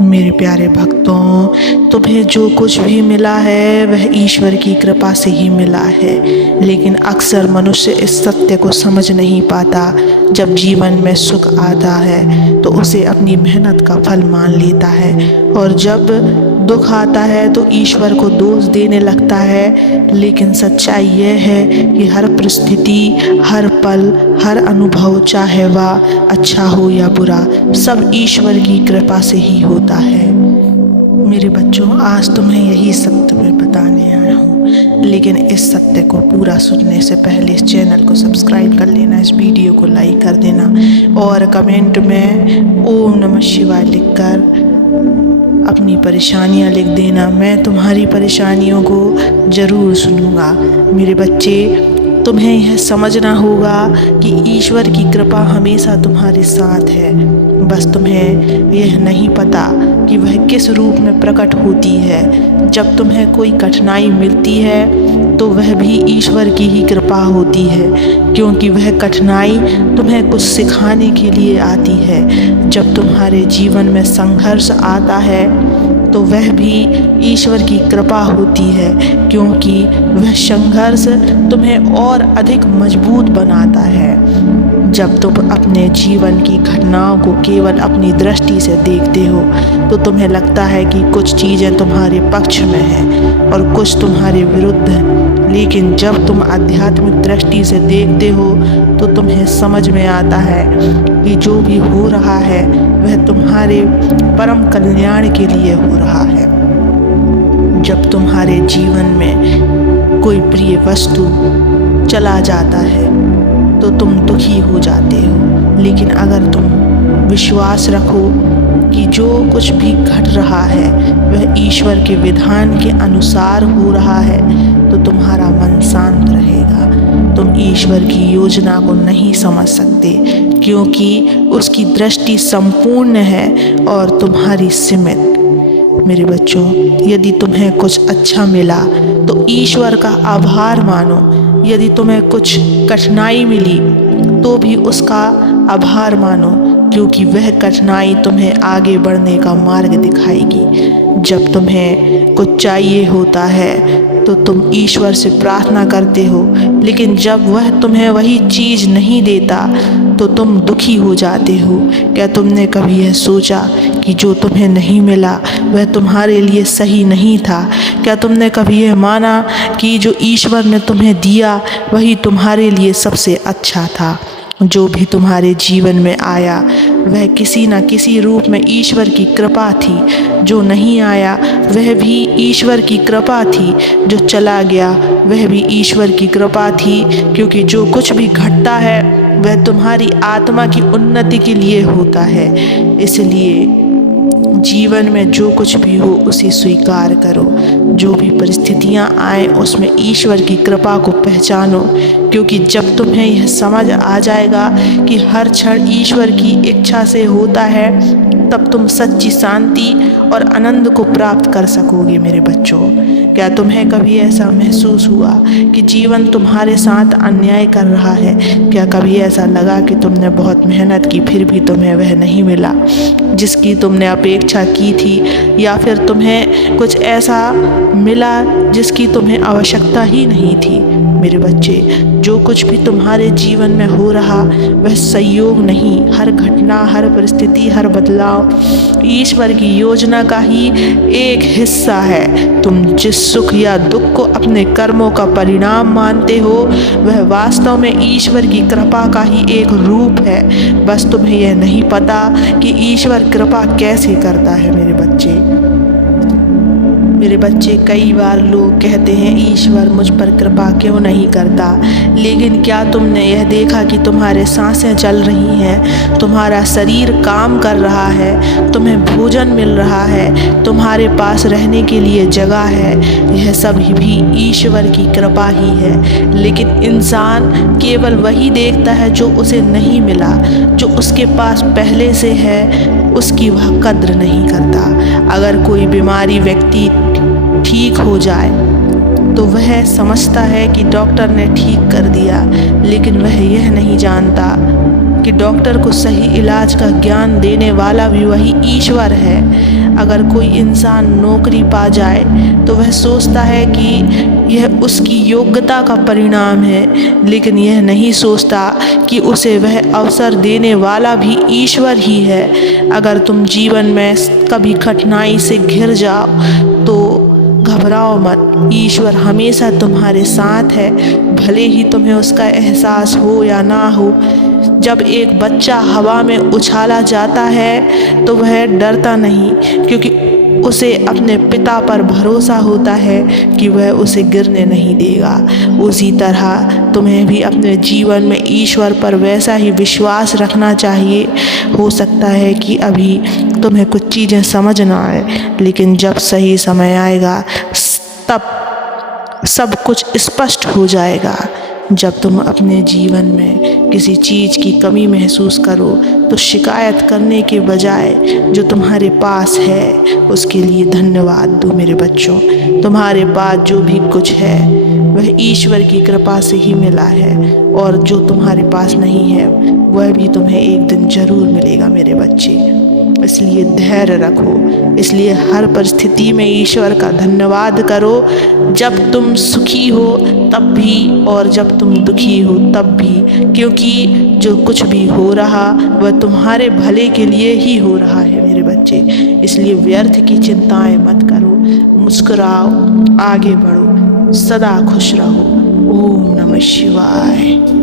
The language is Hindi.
मेरे प्यारे भक्तों, तुम्हें जो कुछ भी मिला है वह ईश्वर की कृपा से ही मिला है। लेकिन अक्सर मनुष्य इस सत्य को समझ नहीं पाता। जब जीवन में सुख आता है तो उसे अपनी मेहनत का फल मान लेता है, और जब दुख आता है तो ईश्वर को दोष देने लगता है। लेकिन सच्चाई यह है कि हर परिस्थिति, हर पल, हर अनुभव, चाहे वह अच्छा हो या बुरा, सब ईश्वर की कृपा से ही होता है। मेरे बच्चों, आज तुम्हें यही सत्य मैं बताने आया हूँ। लेकिन इस सत्य को पूरा सुनने से पहले इस चैनल को सब्सक्राइब कर लेना, इस वीडियो को लाइक कर देना और कमेंट में ओम नमः शिवाय लिखकर अपनी परेशानियाँ लिख देना। मैं तुम्हारी परेशानियों को ज़रूर सुनूंगा। मेरे बच्चे, तुम्हें यह समझना होगा कि ईश्वर की कृपा हमेशा तुम्हारे साथ है। बस तुम्हें यह नहीं पता कि वह किस रूप में प्रकट होती है। जब तुम्हें कोई कठिनाई मिलती है तो वह भी ईश्वर की ही कृपा होती है, क्योंकि वह कठिनाई तुम्हें कुछ सिखाने के लिए आती है। जब तुम्हारे जीवन में संघर्ष आता है तो वह भी ईश्वर की कृपा होती है, क्योंकि वह संघर्ष तुम्हें और अधिक मजबूत बनाता है। जब तुम अपने जीवन की घटनाओं को केवल अपनी दृष्टि से देखते हो तो तुम्हें लगता है कि कुछ चीज़ें तुम्हारे पक्ष में हैं और कुछ तुम्हारे विरुद्ध हैं। लेकिन जब तुम आध्यात्मिक दृष्टि से देखते हो तो तुम्हें समझ में आता है कि जो भी हो रहा है वह तुम्हारे परम कल्याण के लिए हो रहा है। जब तुम्हारे जीवन में कोई प्रिय वस्तु चला जाता है तो तुम दुखी हो जाते हो, लेकिन अगर तुम विश्वास रखो कि जो कुछ भी घट रहा है वह ईश्वर के विधान के अनुसार हो रहा है तो तुम्हारा मन शांत रहेगा। तुम ईश्वर की योजना को नहीं समझ सकते, क्योंकि उसकी दृष्टि संपूर्ण है और तुम्हारी सीमित। मेरे बच्चों, यदि तुम्हें कुछ अच्छा मिला तो ईश्वर का आभार मानो। यदि तुम्हें कुछ कठिनाई मिली तो भी उसका आभार मानो, क्योंकि वह कठिनाई तुम्हें आगे बढ़ने का मार्ग दिखाएगी। जब तुम्हें कुछ चाहिए होता है तो तुम ईश्वर से प्रार्थना करते हो, लेकिन जब वह तुम्हें वही चीज़ नहीं देता तो तुम दुखी हो जाते हो। क्या तुमने कभी यह सोचा कि जो तुम्हें नहीं मिला वह तुम्हारे लिए सही नहीं था? क्या तुमने कभी यह माना कि जो ईश्वर ने तुम्हें दिया वही तुम्हारे लिए सबसे अच्छा था? जो भी तुम्हारे जीवन में आया वह किसी न किसी रूप में ईश्वर की कृपा थी। जो नहीं आया वह भी ईश्वर की कृपा थी। जो चला गया वह भी ईश्वर की कृपा थी, क्योंकि जो कुछ भी घटता है वह तुम्हारी आत्मा की उन्नति के लिए होता है। इसलिए जीवन में जो कुछ भी हो उसे स्वीकार करो। जो भी परिस्थितियां आए उसमें ईश्वर की कृपा को पहचानो, क्योंकि जब तुम्हें यह समझ आ जाएगा कि हर क्षण ईश्वर की इच्छा से होता है तब तुम सच्ची शांति और आनंद को प्राप्त कर सकोगे। मेरे बच्चों, क्या तुम्हें कभी ऐसा महसूस हुआ कि जीवन तुम्हारे साथ अन्याय कर रहा है? क्या कभी ऐसा लगा कि तुमने बहुत मेहनत की फिर भी तुम्हें वह नहीं मिला जिसकी तुमने अपेक्षा की थी, या फिर तुम्हें कुछ ऐसा मिला जिसकी तुम्हें आवश्यकता ही नहीं थी? मेरे बच्चे, जो कुछ भी तुम्हारे जीवन में हो रहा वह संयोग नहीं, हर घटना, हर परिस्थिति, हर बदलाव ईश्वर की योजना का ही एक हिस्सा है। तुम जिस सुख या दुख को अपने कर्मों का परिणाम मानते हो वह वास्तव में ईश्वर की कृपा का ही एक रूप है। बस तुम्हें यह नहीं पता कि ईश्वर कृपा कैसे करता है। मेरे बच्चे, कई बार लोग कहते हैं ईश्वर मुझ पर कृपा क्यों नहीं करता, लेकिन क्या तुमने यह देखा कि तुम्हारे सांसें चल रही हैं, तुम्हारा शरीर काम कर रहा है, तुम्हें भोजन मिल रहा है, तुम्हारे पास रहने के लिए जगह है? यह सब भी ईश्वर की कृपा ही है। लेकिन इंसान केवल वही देखता है जो उसे नहीं मिला। जो उसके पास पहले से है उसकी वह कद्र नहीं करता। अगर कोई बीमारी व्यक्ति ठीक हो जाए तो वह समझता है कि डॉक्टर ने ठीक कर दिया, लेकिन वह यह नहीं जानता कि डॉक्टर को सही इलाज का ज्ञान देने वाला भी वही ईश्वर है। अगर कोई इंसान नौकरी पा जाए तो वह सोचता है कि यह उसकी योग्यता का परिणाम है, लेकिन यह नहीं सोचता कि उसे वह अवसर देने वाला भी ईश्वर ही है। अगर तुम जीवन में कभी कठिनाई से घिर जाओ तो घबराओ मत, ईश्वर हमेशा तुम्हारे साथ है, भले ही तुम्हें उसका एहसास हो या ना हो। जब एक बच्चा हवा में उछाला जाता है तो वह डरता नहीं, क्योंकि उसे अपने पिता पर भरोसा होता है कि वह उसे गिरने नहीं देगा। उसी तरह तुम्हें भी अपने जीवन में ईश्वर पर वैसा ही विश्वास रखना चाहिए। हो सकता है कि अभी तुम्हें कुछ चीज़ें समझ ना आए, लेकिन जब सही समय आएगा तब सब कुछ स्पष्ट हो जाएगा। जब तुम अपने जीवन में किसी चीज़ की कमी महसूस करो तो शिकायत करने के बजाय जो तुम्हारे पास है उसके लिए धन्यवाद दो। मेरे बच्चों, तुम्हारे पास जो भी कुछ है वह ईश्वर की कृपा से ही मिला है, और जो तुम्हारे पास नहीं है वह भी तुम्हें एक दिन ज़रूर मिलेगा मेरे बच्चे। इसलिए धैर्य रखो, इसलिए हर परिस्थिति में ईश्वर का धन्यवाद करो। जब तुम सुखी हो तब भी और जब तुम दुखी हो तब भी, क्योंकि जो कुछ भी हो रहा वह तुम्हारे भले के लिए ही हो रहा है मेरे बच्चे। इसलिए व्यर्थ की चिंताएं मत करो, मुस्कुराओ, आगे बढ़ो, सदा खुश रहो। ओम नमः शिवाय।